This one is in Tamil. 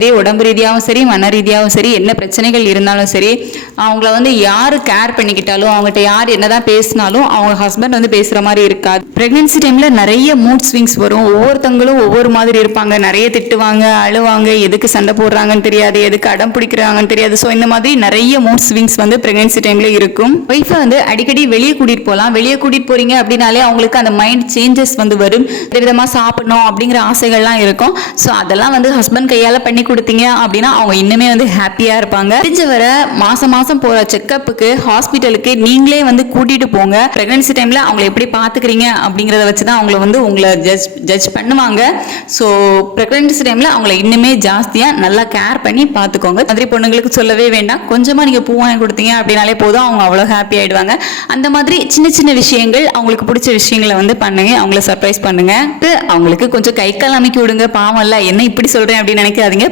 இதே உடம்பு ரீதியாகவும் சரி மன ரீதியாகவும் சரி என்ன பிரச்சனைகள் இருந்தாலும் சரி அவங்கள வந்து யார் கேர் பண்ணிக்கிட்டாலும் அவங்ககிட்ட யார் என்னதான் பேசினாலும் அவங்க ஹஸ்பண்ட் வந்து பேசுகிற மாதிரி இருக்காது. ப்ரெக்னென்சி டைமில் நிறைய மூட் ஸ்விங்ஸ் வரும். ஒவ்வொருத்தங்களும் ஒவ்வொரு மாதிரி இருப்பாங்க. நிறைய திட்டுவாங்க அழுவாங்க. எதுக்கு சண்டை போடுறாங்கன்னு தெரியாது எதுக்கு அடம் பிடிக்கிறாங்கன்னு தெரியாது. ஸோ இந்த மாதிரி நிறைய மூட் ஸ்விங்ஸ் வந்து ப்ரெக்னென்சி டைமில் இருக்கும். ஒய்ஃபை வந்து அடிக்கடி வெளியே கூட்டிகிட்டு போகலாம். வெளியே கூட்டிகிட்டு போறீங்க அப்படின்னாலே அவங்களுக்கு அந்த மைண்ட் சேஞ்சஸ் வந்து வரும். விதமாக சாப்பிடணும் அப்படிங்கிற ஆசைகள்லாம் இருக்கும். ஸோ அதெல்லாம் வந்து ஹஸ்பண்ட் கையால் பண்ணி கொடுத்தீங்க அப்படின்னா அவங்க இன்னுமே வந்து ஹாப்பியாக இருப்பாங்க. தெரிஞ்ச வர மாதம் மாதம் போகிற செக்கப்புக்கு ஹாஸ்பிட்டலுக்கு நீங்களே வந்து கூட்டிகிட்டு போங்க. ப்ரெக்னன்சி டைமில் அவங்கள எப்படி பார்த்துக்கிறீங்க அப்படிங்கிறத வச்சு தான் அவங்கள வந்து உங்களை ஜட்ஜ் ஜட்ஜ் பண்ணுவாங்க. ஸோ ப்ரெக்னன்சி டைமில் அவங்கள இன்னுமே ஜாஸ்தியாக நல்லா கேர் பண்ணி பார்த்துக்கோங்க மாதிரி பொண்ணுங்களுக்கு சொல்லவே வேண்டாம். கொஞ்சமாக நீங்கள் பூ வாங்கி கொடுத்தீங்க அப்படின்னாலே போதும். அவங்க அவ்வளோ ஹாப்பி ஆயிடுவாங்க. அந்த மாதிரி சின்ன சின்ன விஷயங்கள் அவங்களுக்கு பிடிச்ச விஷயங்களை வந்து பண்ணுங்க. அவங்கள சர்ப்ரைஸ் பண்ணுங்க. அவங்களுக்கு கொஞ்சம் கை கால் அமைக்கி விடுங்க. பாவம் இல்ல. என்ன இப்படி சொல்றேன் அப்படின்னு நினைக்காதீங்க.